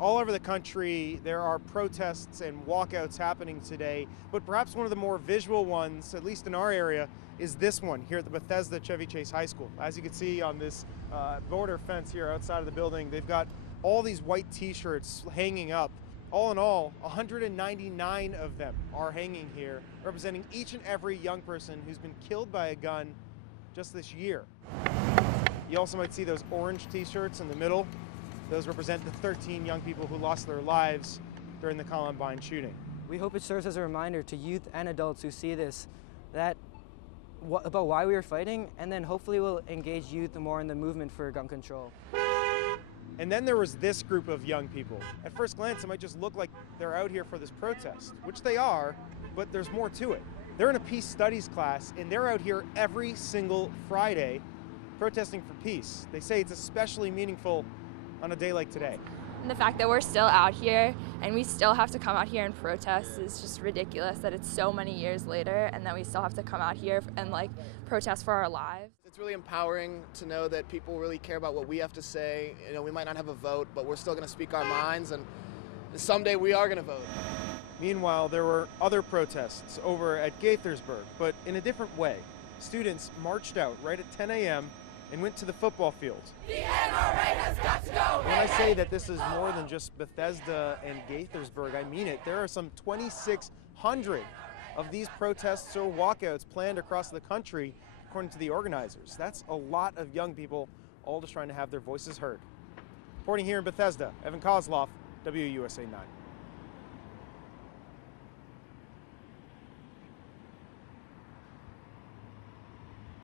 All over the country, there are protests and walkouts happening today, but perhaps one of the more visual ones, at least in our area, is this one here at the Bethesda Chevy Chase High School. As you can see on this border fence here outside of the building, they've got all these white t-shirts hanging up. All in all, 199 of them are hanging here, representing each and every young person who's been killed by a gun just this year. You also might see those orange t-shirts in the middle. Those represent the 13 young people who lost their lives during the Columbine shooting. We hope it serves as a reminder to youth and adults who see this about why we are fighting, and then hopefully we'll engage youth more in the movement for gun control. And then there was this group of young people. At first glance, it might just look like they're out here for this protest, which they are, but there's more to it. They're in a peace studies class, and they're out here every single Friday protesting for peace. They say it's especially meaningful on a day like today. And the fact that we're still out here and we still have to come out here and protest is just ridiculous, that it's so many years later and that we still have to come out here and protest for our lives. It's really empowering to know that people really care about what we have to say. You know, we might not have a vote, but we're still going to speak our minds, and someday we are going to vote. Meanwhile, there were other protests over at Gaithersburg, but in a different way. Students marched out right at 10 a.m. and went to the football field. The NRA has got to go! When I say that this is more than just Bethesda and Gaithersburg, I mean it. There are some 2,600 of these protests or walkouts planned across the country, according to the organizers. That's a lot of young people, all just trying to have their voices heard. Reporting here in Bethesda, Evan Koslof, WUSA 9.